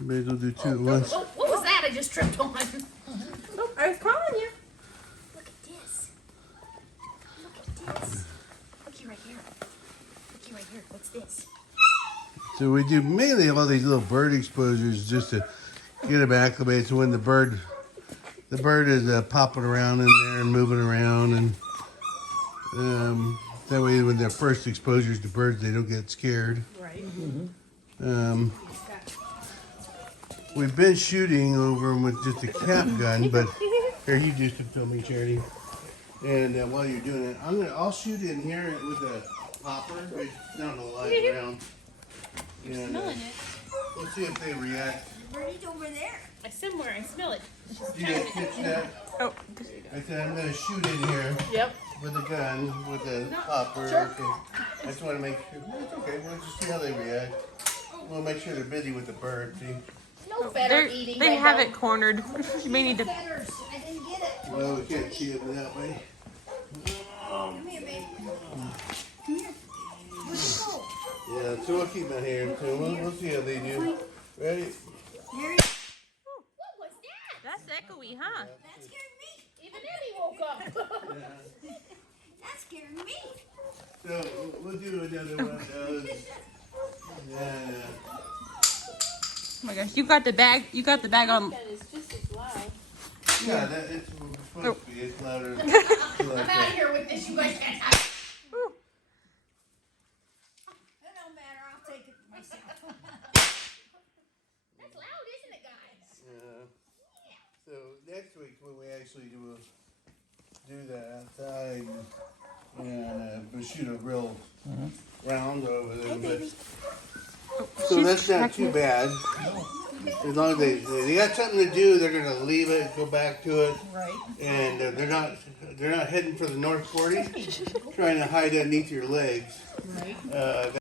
Maybe we'll do two at once. Oh, what was that I just tripped on? Oh, I was calling you. Look at this. Look at this. Looky right here. Looky right here. What's this? So we do mainly all these little bird exposures just to get them acclimated. So when the bird is popping around in there and moving around, and that way when they're first exposures to birds, they don't get scared. Right. We've been shooting over them with just a cap gun, but here you do some filming, Charity. And while you're doing it, I'll shoot in here with a popper. It's not a live round. And we'll see if they react. Birdie's over there. I somewhere. I smell it. Do you guys catch that? Oh. I said I'm gonna shoot in here. Yep. With a gun, with a popper. Sure. Okay. I just want to make sure. It's okay. We'll just see how they react. We'll make sure they're busy with the bird. See? No better eating. They have it cornered. You may need to. Feathers. I didn't get it. No, we can't see it that way. Come here, baby. Come here. Where'd you go? Yeah, so we'll keep them here too. We'll see how they do. Ready? Here he is. What was that? That's echoey, huh? That scared me. Even Eddie woke up. That scared me. So we'll do another one of those. Yeah. Oh my gosh, you got the bag. You got the bag on. That is just as loud. Yeah, that it's supposed to be. It's louder. I'm out of here with this. You guys can't have it. It don't matter. I'll take it myself. That's loud, isn't it, guys? Yeah. So next week when we actually do that outside and we'll shoot a real round over them. But, so that's not too bad. As long as they got something to do, they're gonna leave it, go back to it, Right. and they're not heading for the North 40, trying to hide underneath your legs. Right.